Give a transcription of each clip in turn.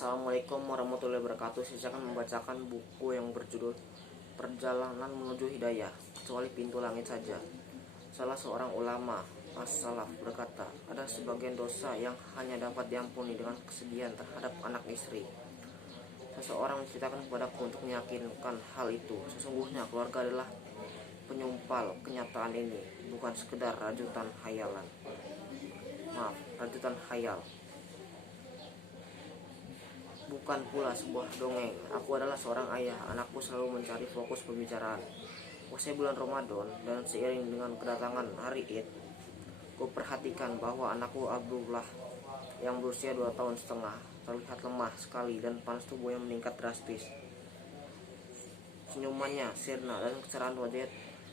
Assalamualaikum warahmatullahi wabarakatuh. Saya akan membacakan buku yang berjudul Perjalanan Menuju Hidayah, kecuali pintu langit saja. Salah seorang ulama as-salaf berkata, ada sebagian dosa yang hanya dapat diampuni dengan kesedihan terhadap anak istri. Seseorang menceritakan kepadaku untuk meyakinkan hal itu. Sesungguhnya keluarga adalah penyumpal kenyataan ini, bukan sekedar rajutan khayal. Bukan pula sebuah dongeng. Aku adalah seorang ayah. Anakku selalu mencari fokus pembicaraan. Usai bulan Ramadan dan seiring dengan kedatangan hari Id, ku perhatikan bahwa anakku Abdullah yang berusia 2 tahun setengah terlihat lemah sekali dan panas tubuhnya meningkat drastis. Senyumannya sirna dan kecerahan wajahnya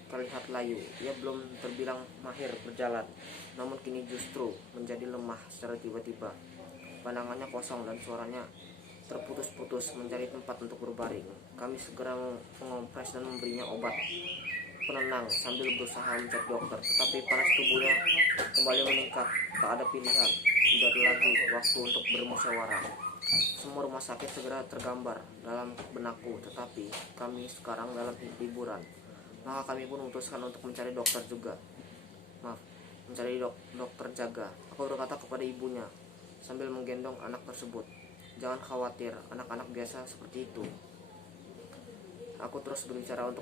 terlihat layu. Ia belum terbilang mahir berjalan, namun kini justru menjadi lemah secara tiba-tiba. Pandangannya kosong dan suaranya terputus-putus mencari tempat untuk berbaring. Kami segera mengompres dan memberinya obat penenang sambil berusaha mencari dokter, tetapi panas tubuhnya kembali meningkat. Tak ada pilihan, tidak ada lagi waktu untuk bermusyawarah. Semua rumah sakit segera tergambar dalam benakku, tetapi kami sekarang dalam liburan. Maka kami pun memutuskan untuk mencari dokter juga. Mencari dokter jaga. Aku berkata kepada ibunya sambil menggendong anak tersebut, jangan khawatir, anak-anak biasa seperti itu. Aku terus berbicara untuk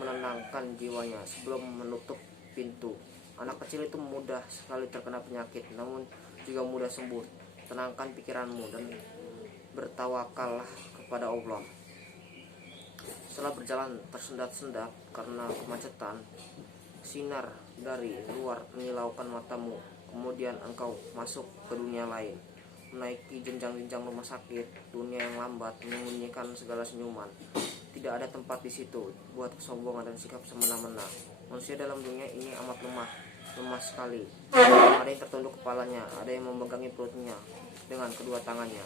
menenangkan jiwanya sebelum menutup pintu. Anak kecil itu mudah sekali terkena penyakit, namun juga mudah sembuh. Tenangkan pikiranmu dan bertawakallah kepada Allah. Setelah berjalan tersendat-sendat karena kemacetan, sinar dari luar menyilaukan matamu. Kemudian engkau masuk ke dunia lain, menaiki jenjang-jenjang rumah sakit, dunia yang lambat menyembunyikan segala senyuman. Tidak ada tempat di situ buat kesombongan dan sikap semena-mena. Manusia dalam dunia ini amat lemah sekali. Ada yang tertunduk kepalanya, ada yang memegangi perutnya dengan kedua tangannya,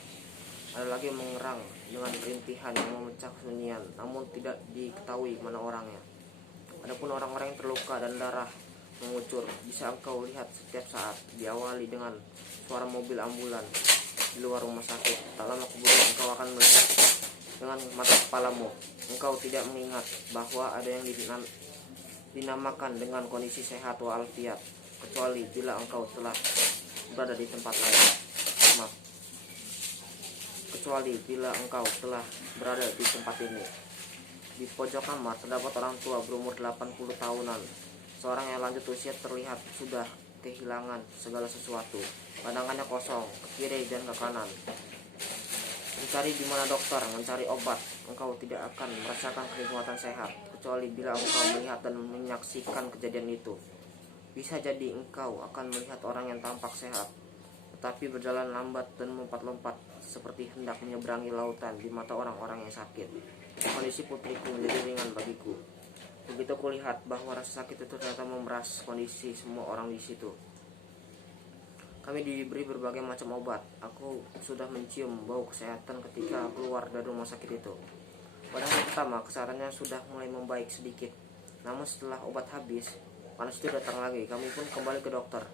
ada lagi yang mengerang dengan rintihan yang memecah kesunyian, namun tidak diketahui mana orangnya. Adapun orang-orang yang terluka dan darah mengucur bisa engkau lihat setiap saat. Diawali dengan suara mobil ambulan di luar rumah sakit. Tak lama kemudian engkau akan melihat dengan mata kepalamu. Engkau tidak mengingat bahwa ada yang dinamakan dengan kondisi sehat walafiat, kecuali bila engkau telah berada di tempat lain. Kecuali bila engkau telah berada di tempat ini. Di pojok kamar terdapat orang tua berumur 80 tahunan. Seorang yang lanjut usia terlihat sudah kehilangan segala sesuatu. Pandangannya kosong ke kiri dan ke kanan, mencari di mana dokter, mencari obat. Engkau tidak akan merasakan kenikmatan sehat kecuali bila engkau melihat dan menyaksikan kejadian itu. Bisa jadi engkau akan melihat orang yang tampak sehat, tetapi berjalan lambat dan lompat-lompat seperti hendak menyeberangi lautan di mata orang-orang yang sakit. Kondisi putriku menjadi ringan bagiku. Begitu kulihat bahwa rasa sakit itu ternyata memeras kondisi semua orang di situ. Kami diberi berbagai macam obat. Aku sudah mencium bau kesehatan ketika keluar dari rumah sakit itu. Pada hari pertama kesehatannya sudah mulai membaik sedikit. Namun setelah obat habis, panas itu datang lagi. Kami pun kembali ke dokter.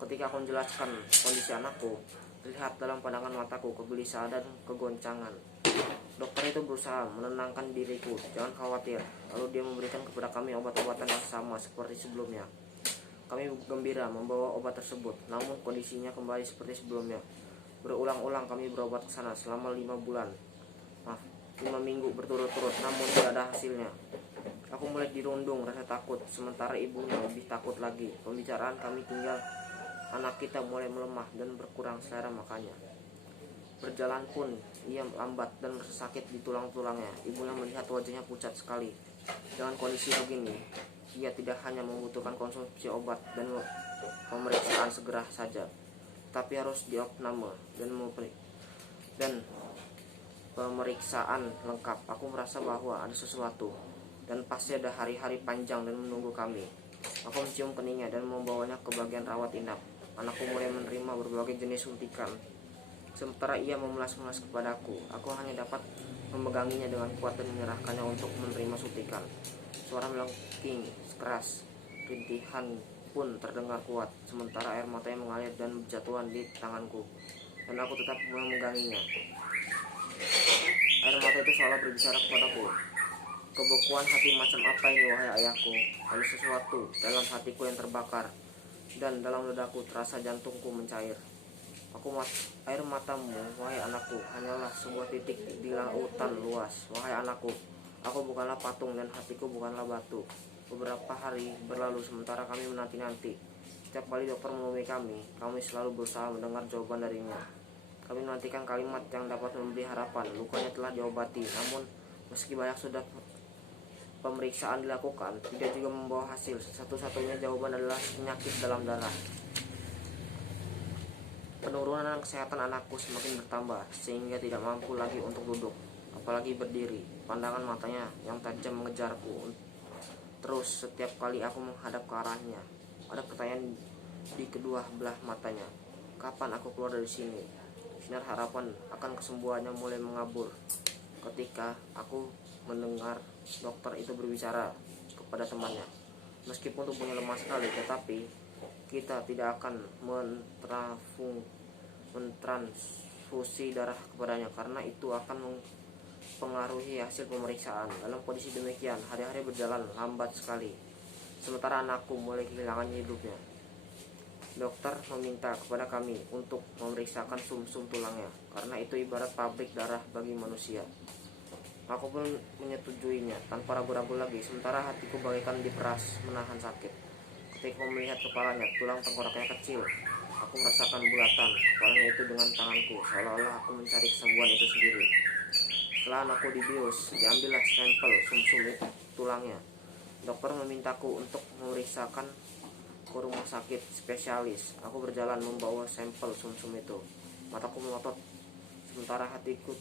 Ketika aku menjelaskan kondisi anakku, terlihat dalam pandangan mataku kegelisahan dan kegoncangan. Dokter itu berusaha menenangkan diriku, jangan khawatir. Lalu dia memberikan kepada kami obat-obatan yang sama seperti sebelumnya. Kami gembira membawa obat tersebut, namun kondisinya kembali seperti sebelumnya. Berulang-ulang kami berobat ke sana selama 5 minggu berturut-turut, namun tidak ada hasilnya. Aku mulai dirundung rasa takut, sementara ibunya lebih takut lagi. Pembicaraan kami tinggal anak kita mulai melemah dan berkurang selera makannya. Berjalan pun ia lambat dan merasa sakit di tulang-tulangnya. Ibunya melihat wajahnya pucat sekali. Dengan kondisi begini, ia tidak hanya membutuhkan konsumsi obat dan pemeriksaan segera saja, tapi harus diopname dan pemeriksaan lengkap. Aku merasa bahwa ada sesuatu dan pasti ada hari-hari panjang dan menunggu kami. Aku mencium keningnya dan membawanya ke bagian rawat inap. Anakku mulai menerima berbagai jenis suntikan. Sementara ia memelas-melas kepadaku, aku hanya dapat memeganginya dengan kuat dan menyerahkannya untuk menerima suntikan. Suara melengking keras, rintihan pun terdengar kuat, sementara air matanya mengalir dan berjatuhan di tanganku. dan aku tetap memeganginya. Air mata itu seolah berbicara kepadaku. Kebekuan hati macam apa ini, wahai ayahku? Ada sesuatu dalam hatiku yang terbakar, dan dalam dadaku terasa jantungku mencair. Air matamu, wahai anakku, hanyalah sebuah titik di lautan luas. Wahai anakku, aku bukanlah patung dan hatiku bukanlah batu. Beberapa hari berlalu sementara kami menanti-nanti. Setiap kali dokter menemui kami selalu berusaha mendengar jawaban darinya. Kami menantikan kalimat yang dapat memberi harapan. Lukanya telah diobati, namun meski banyak sudah pemeriksaan dilakukan, tidak juga membawa hasil. Satu-satunya jawaban adalah penyakit dalam darah. Penurunan kesehatan anakku semakin bertambah, sehingga tidak mampu lagi untuk duduk, apalagi berdiri. Pandangan matanya yang tajam mengejarku terus setiap kali aku menghadap ke arahnya. Ada pertanyaan di kedua belah matanya. Kapan aku keluar dari sini? Sinar harapan akan kesembuhannya mulai mengabur ketika aku mendengar dokter itu berbicara kepada temannya. Meskipun tubuhnya lemah sekali, tetapi kita tidak akan mentransfusi darah kepadanya karena itu akan mempengaruhi hasil pemeriksaan. Dalam kondisi demikian, hari-hari berjalan lambat sekali, sementara anakku mulai kehilangan hidupnya. Dokter meminta kepada kami untuk memeriksakan sumsum tulangnya, karena itu ibarat pabrik darah bagi manusia. Aku pun menyetujuinya tanpa ragu-ragu lagi, sementara hatiku bagaikan diperas menahan sakit. Ketika melihat kepalanya, tulang tengkoraknya kecil. Aku merasakan bulatan kepalanya itu dengan tanganku, seolah-olah aku mencari kesembuhan itu sendiri. Setelah anakku dibius, diambillah sampel sumsum tulangnya. Dokter memintaku untuk memeriksakan ke rumah sakit spesialis. Aku berjalan membawa sampel sumsum itu. Mataku melotot sementara hatiku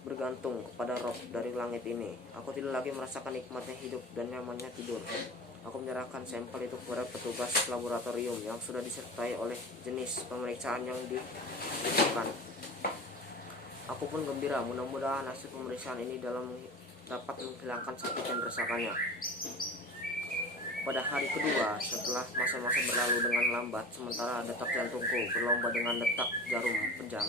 bergantung kepada roh dari langit ini. Aku tidak lagi merasakan nikmatnya hidup dan nyamannya tidur. Aku menyerahkan sampel itu kepada petugas laboratorium yang sudah disertai oleh jenis pemeriksaan yang dibutuhkan. Aku pun gembira, mudah-mudahan hasil pemeriksaan ini dapat menghilangkan sakit dan desakannya. Pada hari kedua, setelah masa-masa berlalu dengan lambat, sementara detak jantungku berlomba dengan detak jarum pejam,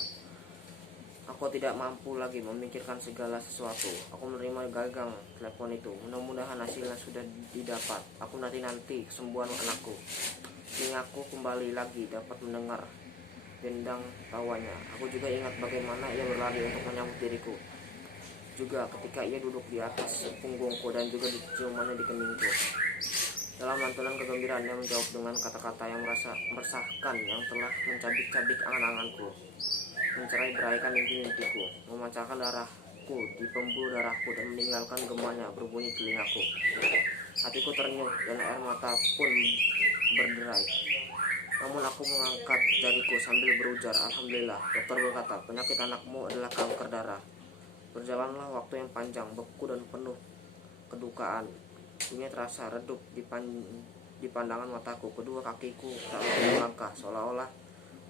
aku tidak mampu lagi memikirkan segala sesuatu. Aku menerima gagang telepon itu. Mudah-mudahan hasilnya sudah didapat. Aku nanti kesembuhan anakku. Telingaku kembali lagi dapat mendengar dendang tawanya. Aku juga ingat bagaimana ia berlari untuk menyambut diriku. Juga ketika ia duduk di atas punggungku dan juga ciumannya di keningku. Dalam lantunan kegembiraan, dia menjawab dengan kata-kata yang meresahkan yang telah mencabik-cabik angan-anganku, mencerai-beraikan mimpi-mimpiku, memancarkan darahku di pembuluh darahku dan meninggalkan gemanya berbunyi telingaku. Hatiku terenyuh dan air mata pun berderai. Namun aku mengangkat jariku sambil berujar, "Alhamdulillah." Dokter berkata, "Penyakit anakmu adalah kanker darah." Berjalanlah waktu yang panjang, beku dan penuh kedukaan. Dunia terasa redup di pandangan mataku. Kedua kakiku tak lagi melangkah, seolah-olah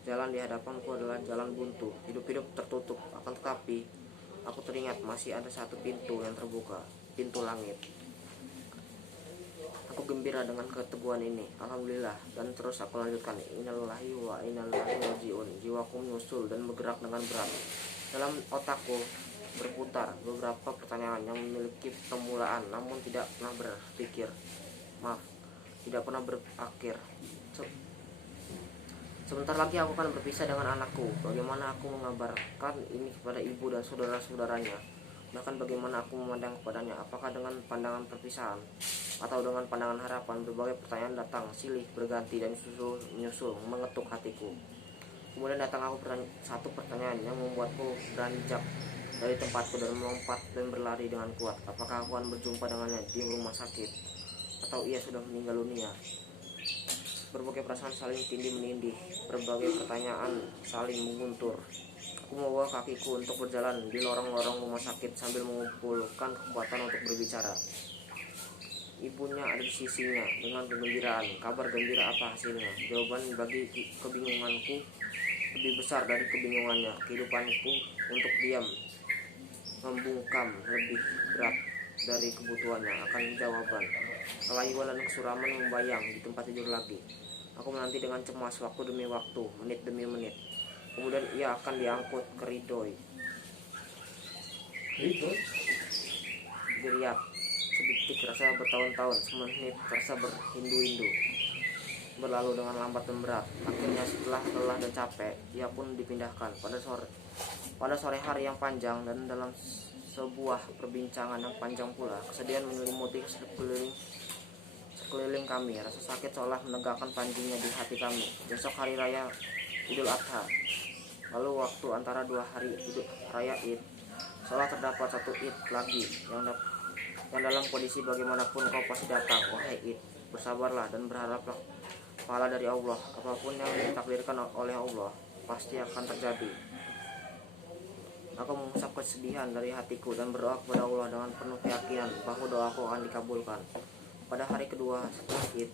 jalan di hadapanku adalah jalan buntu. Hidup-hidup tertutup. Akan tetapi aku teringat masih ada satu pintu yang terbuka, pintu langit. Aku gembira dengan keteguhan ini. Alhamdulillah. Dan terus aku lanjutkan, innalillahi wa inna ilaihi raji'un. Jiwaku menyusul dan bergerak dengan berat. Dalam otakku berputar beberapa pertanyaan yang memiliki permulaan namun tidak pernah berakhir. Sebentar lagi aku akan berpisah dengan anakku. Bagaimana aku mengabarkan ini kepada ibu dan saudara-saudaranya? Bahkan bagaimana aku memandang kepadanya? Apakah dengan pandangan perpisahan atau dengan pandangan harapan? Berbagai pertanyaan datang silih berganti dan menyusul mengetuk hatiku. Kemudian datang satu pertanyaan yang membuatku beranjak dari tempatku dan melompat dan berlari dengan kuat. Apakah aku akan berjumpa dengannya di rumah sakit atau ia sudah meninggal dunia? Berbagai perasaan saling tindih-menindih, berbagai pertanyaan saling menguntur. Aku membawa kakiku untuk berjalan di lorong-lorong rumah sakit sambil mengumpulkan kekuatan untuk berbicara. Ibunya ada di sisinya dengan kegembiraan. Kabar gembira apa hasilnya? Jawaban bagi kebingunganku lebih besar dari kebingungannya. Kehidupanku untuk diam membungkam lebih berat dari kebutuhannya akan jawaban. Kelayuan dan kesuraman membayang di tempat tidur lagi. Aku menanti dengan cemas waktu demi waktu, menit demi menit. Kemudian ia akan diangkut ke Ridhoi. Diriak. Sedetik rasa bertahun-tahun, semenit rasa berhindu-hindu. Berlalu dengan lambat dan berat. Akhirnya setelah lelah dan capek, ia pun dipindahkan pada sore hari yang panjang, dan dalam sebuah perbincangan yang panjang pula, kesedihan menyelimuti sekeliling kami. Rasa sakit seolah menegakkan panjinya di hati kami. Besok hari raya Idul Adha. Lalu waktu antara dua hari raya Id, seolah terdapat satu Id lagi yang dalam kondisi bagaimanapun kau pasti datang. Wahai Id, bersabarlah dan berharaplah pahala dari Allah. Apapun yang ditakdirkan oleh Allah pasti akan terjadi. Aku mengusap kesedihan dari hatiku dan berdoa kepada Allah dengan penuh keyakinan bahwa doaku akan dikabulkan. Pada hari kedua setelah Id,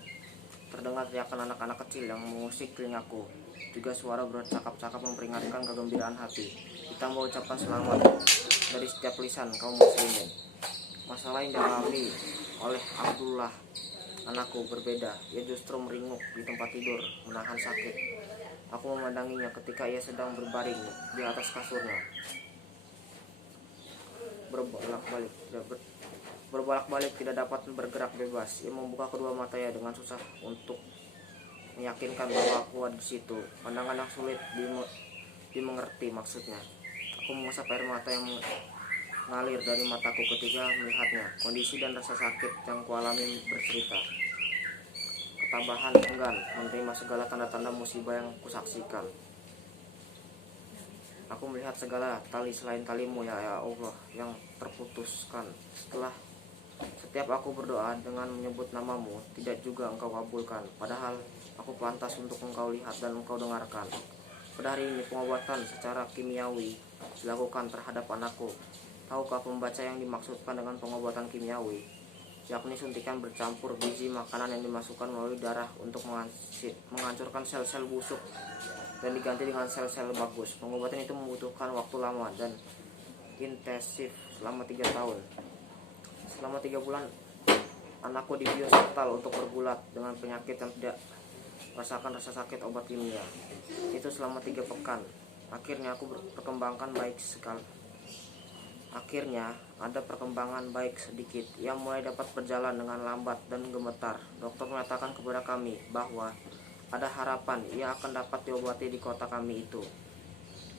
terdengar teriakan anak-anak kecil yang mengusik telingaku. Juga suara bercakap-cakap memperingatkan kegembiraan hati. Ditambah ucapan selamat dari setiap lisan kaum muslimin. Masalah yang dialami oleh Abdullah, anakku, berbeda. Ia justru meringuk di tempat tidur, menahan sakit. Aku memandanginya ketika ia sedang berbaring di atas kasurnya, berbolak-balik tidak dapat bergerak bebas. Ia membuka kedua matanya dengan susah untuk meyakinkan bahwa aku ada di situ. Pandangan yang sulit dimengerti maksudnya. Aku mengusap air mata yang mengalir dari mataku ketika melihatnya. Kondisi dan rasa sakit yang kualami bercerita. Ketabahan enggan menerima segala tanda-tanda musibah yang kusaksikan. Aku melihat segala tali selain talimu, ya Allah, yang terputuskan. Setiap aku berdoa dengan menyebut namamu, tidak juga engkau kabulkan. Padahal aku pantas untuk engkau lihat dan engkau dengarkan. Pada hari ini pengobatan secara kimiawi dilakukan terhadap anakku. Tahukah pembaca yang dimaksudkan dengan pengobatan kimiawi? Yakni suntikan bercampur biji makanan yang dimasukkan melalui darah untuk menghancurkan sel-sel busuk dan diganti dengan sel-sel bagus. Pengobatan itu membutuhkan waktu lama dan intensif selama 3 tahun. Selama 3 bulan anakku dibius total untuk bergulat dengan penyakit yang tidak merasakan rasa sakit obat kimia. Itu selama 3 pekan. Akhirnya ada perkembangan baik sedikit. Ia mulai dapat berjalan dengan lambat dan gemetar. Dokter mengatakan kepada kami bahwa ada harapan ia akan dapat diobati di kota kami itu.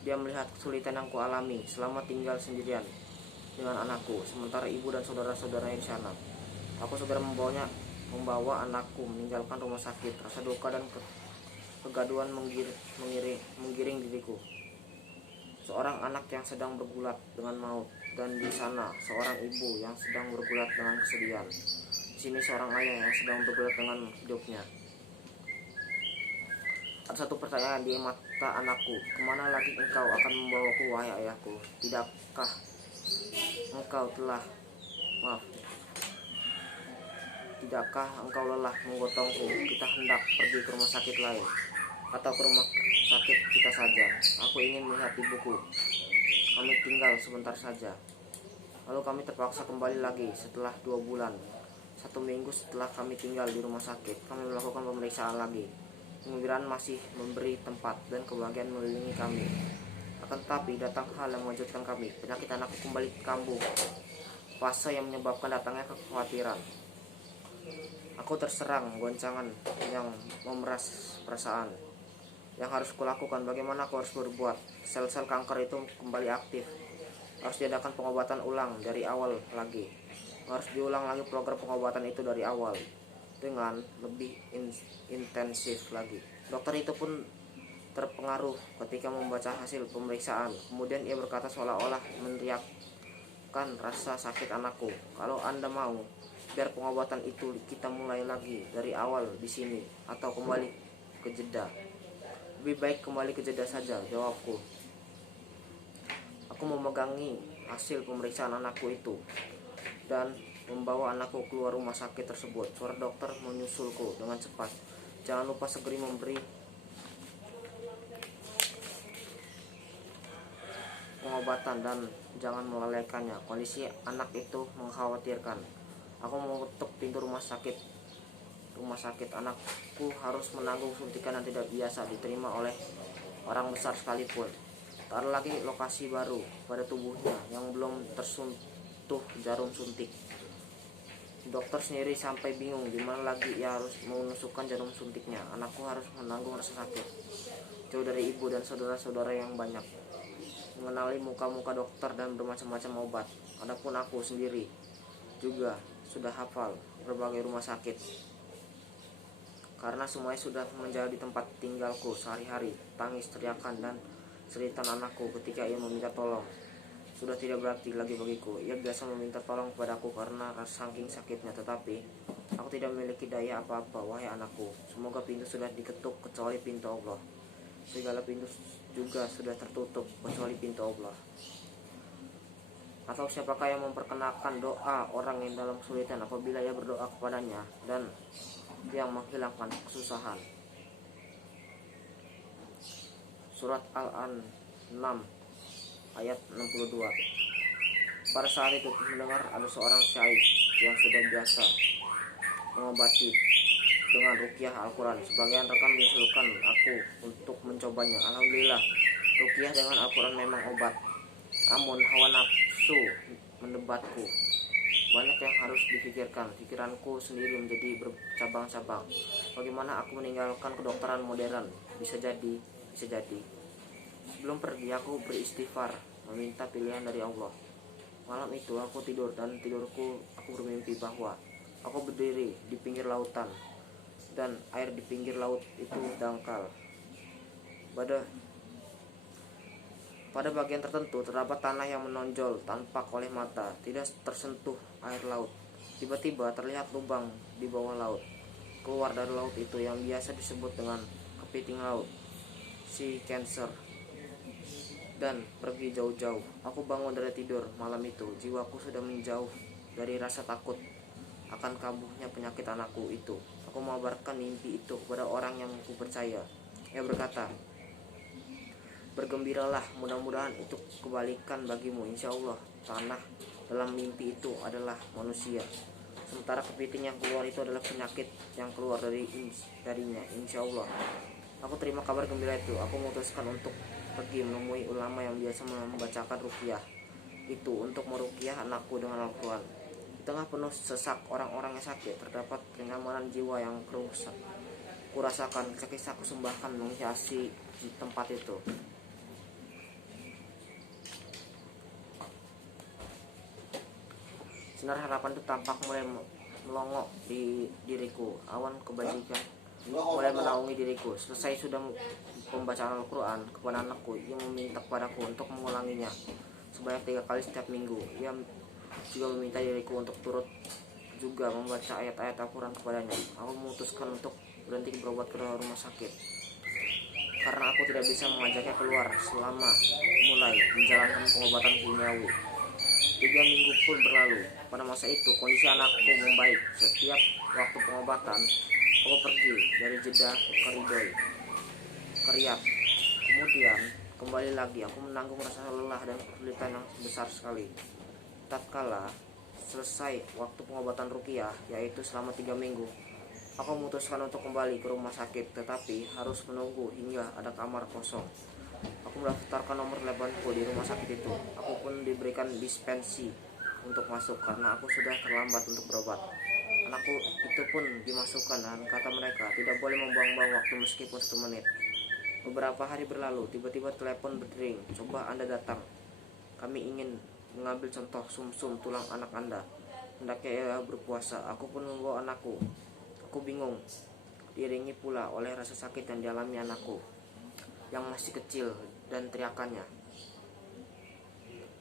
Dia melihat kesulitan yang kualami selama tinggal sendirian dengan anakku, sementara ibu dan saudara-saudaranya di sana. Aku segera membawa anakku meninggalkan rumah sakit. Rasa duka dan kegaduhan menggiring diriku. Seorang anak yang sedang bergulat dengan maut, dan di sana seorang ibu yang sedang bergulat dengan kesedihan. Di sini seorang ayah yang sedang bergulat dengan hidupnya. Ada satu pertanyaan di mata anakku. Kemana lagi engkau akan membawaku, wahai ayahku? Tidakkah engkau lelah menggotongku? Kita hendak pergi ke rumah sakit lain, atau ke rumah sakit kita saja. Aku ingin melihat ibuku. Kami tinggal sebentar saja. Lalu kami terpaksa kembali lagi setelah 2 bulan. 1 minggu setelah kami tinggal di rumah sakit, kami melakukan pemeriksaan lagi. Kegembiraan masih memberi tempat dan kebahagiaan mengelilingi kami. Akan tetapi datang hal yang mengejutkan kami. Penyakit anakku kembali kambuh, fase yang menyebabkan datangnya kekhawatiran. Aku terserang goncangan yang memeras perasaan. Yang harus kulakukan, bagaimana aku harus berbuat? Sel-sel kanker itu kembali aktif. Harus diadakan pengobatan ulang dari awal lagi. Harus diulang lagi program pengobatan itu dari awal dengan lebih intensif lagi. Dokter itu pun terpengaruh ketika membaca hasil pemeriksaan. Kemudian ia berkata seolah-olah meneriakkan rasa sakit anakku. Kalau Anda mau, biar pengobatan itu kita mulai lagi dari awal di sini, atau kembali ke Jeddah. Lebih baik kembali ke Jeddah saja, jawabku. Aku memegangi hasil pemeriksaan anakku itu dan membawa anakku keluar rumah sakit tersebut. Suara dokter menyusulku dengan cepat. Jangan lupa segera memberi pengobatan dan jangan melalaikannya. Kondisi anak itu mengkhawatirkan. Aku mengetuk pintu rumah sakit. Anakku harus menanggung suntikan yang tidak biasa diterima oleh orang besar sekalipun. Tak ada lagi lokasi baru pada tubuhnya yang belum tersentuh jarum suntik. Dokter sendiri sampai bingung di mana lagi ia harus menusukkan jarum suntiknya. Anakku harus menanggung rasa sakit, jauh dari ibu dan saudara-saudara yang banyak, mengenali muka-muka dokter dan bermacam-macam obat. Adapun aku sendiri juga sudah hafal berbagai rumah sakit, karena semuanya sudah menjadi tempat tinggalku sehari-hari. Tangis, teriakan, dan cerita anakku ketika ia meminta tolong sudah tidak berarti lagi bagiku. Ia biasa meminta tolong kepadaku karena saking sakitnya, tetapi aku tidak memiliki daya apa-apa. Wahai anakku, semoga pintu sudah diketuk kecuali pintu Allah. Segala pintu juga sudah tertutup kecuali pintu Allah. Atau siapakah yang memperkenalkan doa orang yang dalam kesulitan apabila ia berdoa kepadanya dan yang menghilangkan kesusahan? Surat Al-An'am ayat 62. Pada saat itu mendengar ada seorang syaikh yang sudah biasa mengobati dengan ruqyah Al-Quran. Sebagian rekan mengusulkan aku untuk mencobanya. Alhamdulillah, ruqyah dengan Al-Quran memang obat. Namun hawa nafsu mendebatku. Banyak yang harus dipikirkan. Pikiranku sendiri menjadi bercabang-cabang. Bagaimana aku meninggalkan kedokteran modern? Bisa jadi. Sebelum pergi aku beristighfar, meminta pilihan dari Allah. Malam itu aku tidur, dan tidurku aku bermimpi bahwa aku berdiri di pinggir lautan dan air di pinggir laut itu dangkal. Pada bagian tertentu terdapat tanah yang menonjol tampak oleh mata, tidak tersentuh air laut. Tiba-tiba terlihat lubang di bawah laut. Keluar dari laut itu yang biasa disebut dengan kepiting laut, si cancer, dan pergi jauh-jauh. Aku bangun dari tidur malam itu. Jiwaku sudah menjauh dari rasa takut akan kambuhnya penyakit anakku itu. Aku mengabarkan mimpi itu kepada orang yang ku percaya. Ia berkata, bergembiralah, mudah-mudahan itu kebalikan bagimu. Insya Allah tanah dalam mimpi itu adalah manusia, sementara kepiting yang keluar itu adalah penyakit yang keluar darinya. Insya Allah. Aku terima kabar gembira itu. Aku memutuskan untuk pergi menemui ulama yang biasa membacakan ruqyah itu untuk meruqyah anakku dengan Al-Quran. Di tengah penuh sesak orang-orang yang sakit, terdapat kenyamanan jiwa yang kurasakan. Kisah kusembahkan menghiasi di tempat itu. Sinar harapan itu tampak mulai melongok di diriku. Awan kebajikan mulai menaungi diriku. Selesai sudah pembacaan Al-Quran kepada anakku, ia meminta kepadaku untuk mengulanginya sebanyak 3 kali setiap minggu. Ia juga meminta diriku untuk turut juga membaca ayat-ayat Al-Quran kepadanya. Aku memutuskan untuk berhenti berobat ke rumah sakit, karena aku tidak bisa mengajaknya keluar selama mulai menjalankan pengobatan kimiawi. 3 minggu pun berlalu. Pada masa itu kondisi anakku membaik. Setiap waktu pengobatan aku pergi dari Jeddah ke Riyadh. Kemudian kembali lagi. Aku menanggung rasa lelah dan kesulitan yang besar sekali. Tatkala selesai waktu pengobatan ruqyah, yaitu selama 3 minggu, aku memutuskan untuk kembali ke rumah sakit, tetapi harus menunggu hingga ada kamar kosong. Aku mendaftarkan nomor teleponku di rumah sakit itu. Aku pun diberikan dispensi untuk masuk karena aku sudah terlambat untuk berobat. Anakku itu pun dimasukkan, dan kata mereka tidak boleh membuang-buang waktu meskipun 1 menit. Beberapa hari berlalu, tiba-tiba telepon berdering. Coba Anda datang. Kami ingin mengambil contoh sumsum tulang anak Anda. Hendaknya ia berpuasa. Aku pun membawa anakku. Aku bingung, diiringi pula oleh rasa sakit yang dialami anakku yang masih kecil dan teriakannya.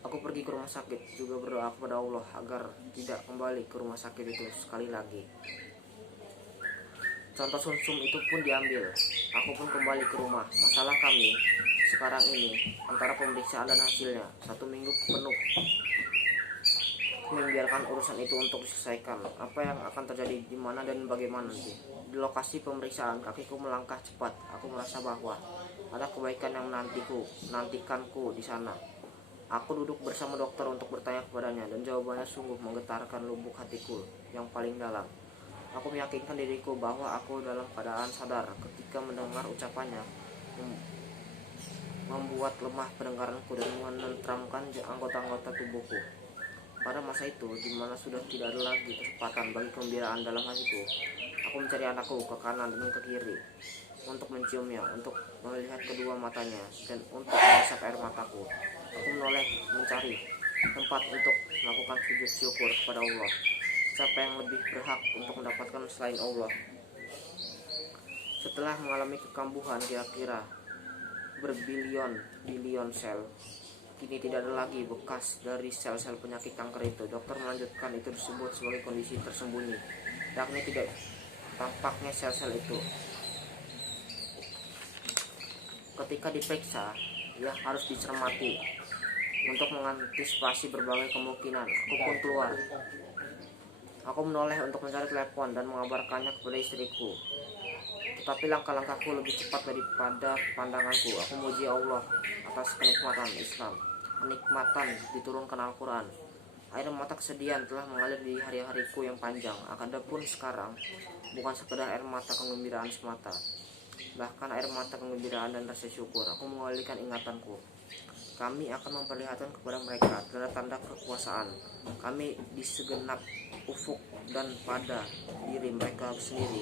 Aku pergi ke rumah sakit, juga berdoa kepada Allah agar tidak kembali ke rumah sakit itu sekali lagi. Contoh sumsum itu pun diambil. Aku pun kembali ke rumah. Masalah kami sekarang ini antara pemeriksaan dan hasilnya. 1 minggu penuh membiarkan urusan itu untuk diselesaikan. Apa yang akan terjadi, di mana dan bagaimana nanti. Di lokasi pemeriksaan, kakiku melangkah cepat. Aku merasa bahwa ada kebaikan yang menantikanku di sana. Aku duduk bersama dokter untuk bertanya kepadanya, dan jawabannya sungguh menggetarkan lubuk hatiku yang paling dalam. Aku meyakinkan diriku bahwa aku dalam keadaan sadar ketika mendengar ucapannya. membuat lemah pendengaranku dan menenteramkan anggota-anggota tubuhku. Pada masa itu, di mana sudah tidak ada lagi kesempatan bagi kegembiraan dalam hatiku, aku mencari anakku ke kanan dan ke kiri, untuk menciumnya, untuk melihat kedua matanya, dan untuk mengusap air mataku. Aku menoleh mencari tempat untuk melakukan sujud syukur kepada Allah. Siapa yang lebih berhak untuk mendapatkan selain Allah? Setelah mengalami kekambuhan kira-kira berbilion-bilion sel, kini tidak ada lagi bekas dari sel-sel penyakit kanker itu. Dokter melanjutkan itu disebut sebagai kondisi tersembunyi, yakni tidak tampaknya sel-sel itu. Ketika diperiksa, ia harus dicermati untuk mengantisipasi berbagai kemungkinan. Aku pun keluar. Aku menoleh untuk mencari telepon dan mengabarkannya kepada istriku. Tetapi langkah-langkahku lebih cepat daripada pandanganku. Aku memuji Allah atas kenikmatan Islam, kenikmatan diturunkan Al-Quran. Air mata kesedihan telah mengalir di hari-hariku yang panjang. Adapun sekarang, bukan sekedar air mata kegembiraan semata, bahkan air mata kegembiraan dan rasa syukur. Aku mengalihkan ingatanku. Kami akan memperlihatkan kepada mereka tanda-tanda kekuasaan kami di segenap ufuk dan pada diri mereka sendiri,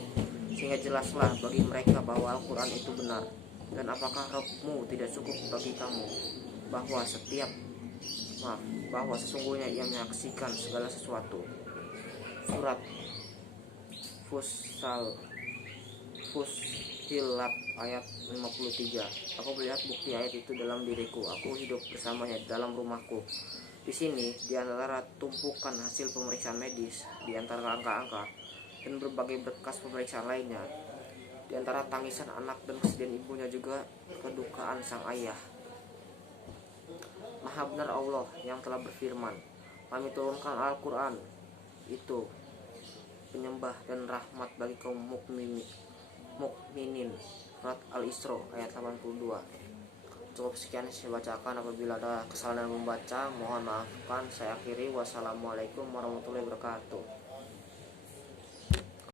sehingga jelaslah bagi mereka bahwa Al-Quran itu benar. Dan apakah Rabbmu tidak cukup bagi kamu bahwa sesungguhnya ia menyaksikan segala sesuatu. Surat Fussilat ayat 53. Aku melihat bukti ayat itu dalam diriku. Aku hidup bersamanya dalam rumahku. Di sini, di antara tumpukan hasil pemeriksaan medis, di antara angka-angka dan berbagai berkas pemeriksaan lainnya, di antara tangisan anak dan kesedihan ibunya, juga kedukaan sang ayah. Maha benar Allah yang telah berfirman, kami turunkan Al-Quran itu penyembah dan rahmat bagi kaum mukminin. Surat Al-Isra ayat 82. Cukup sekian saya bacakan. Apabila ada kesalahan membaca, mohon maafkan. Saya akhiri. Wassalamualaikum warahmatullahi wabarakatuh.